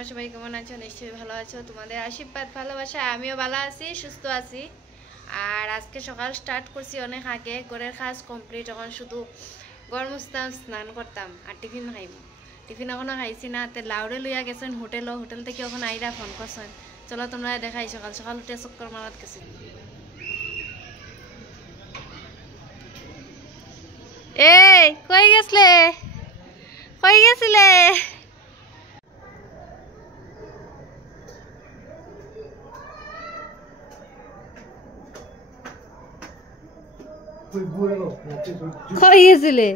তোমরা সবাই কেমন আছো? নিশ্চয়ই ভালো আছো। তোমাদের আশীর্বাদ ভালোবাসা আমিও ভালো আছি, সুস্থ আছি। আর আজকে সকাল স্টার্ট করছি অনেক আগে, ঘরের কাজ কমপ্লিট। এখন শুধু ঘর মুছতাম, স্নান করতাম আর টিফিন খাইব। টিফিন এখনো খাইছি না, তে লাউরে লইয়া গেছেন হোটেল থেকে এখন আইরা ফোন করছেন। চলো তোমরা দেখাই, সকাল সকাল উঠে চক্কর মারাত গেছি। এই কই গেছলে? কই গেছিলে? কই গেছিলে?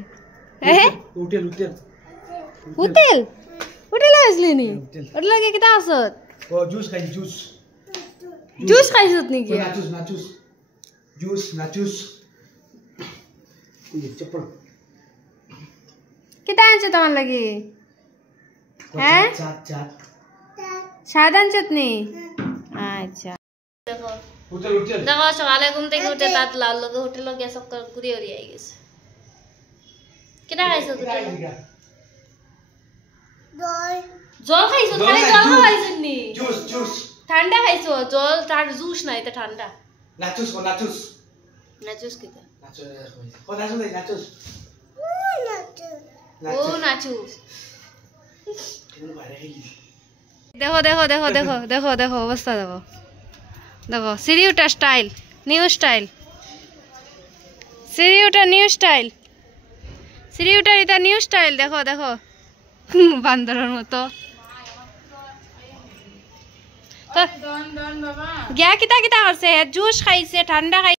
হোটেল হোটেল হোটেল আসলি নি? হোটেল লাগে কিটা আসত? ও জুস খাই জুস জুস খাইছত নাকি? নাচুস নাচুস জুস নাচুস এই চপ্পল কিটা আনছো তোমার লাগি? হ্যাঁ চাট চাট সাদা আনছত নি? আচ্ছা দেখো হোটেল হোটেল দেখো সকালে ঘুম থেকে উঠে তাত লাল লগে হোটেল গিয়ে চক্কর ঘুরে উড়িয়ে আই গেছে। কিটা খাইছো তুমি? জল খাইছো? খালি জল খাইছো নি? জুস জুস ঠান্ডা খাইছো? জল তার জুস না, এটা ঠান্ডা। নাচুস ও নাচুস নাচুস কিটা? নাচুস ও নাচুস নাচুস ও নাচুস। কেন বাইরে গেলি? দেখো দেখো দেখো দেখো দেখো দেখো অবস্থা দেখো দেখো। সিরিউটা স্টাইল, নিউ স্টাইল। সিরিউটা নিউ স্টাইল, সিরিউটা এটা নিউ স্টাইল। দেখো দেখো বান্দরের মতো। গিয়া কিতা কিতা করছে? জুস খাইছে, ঠান্ডা খাইছে।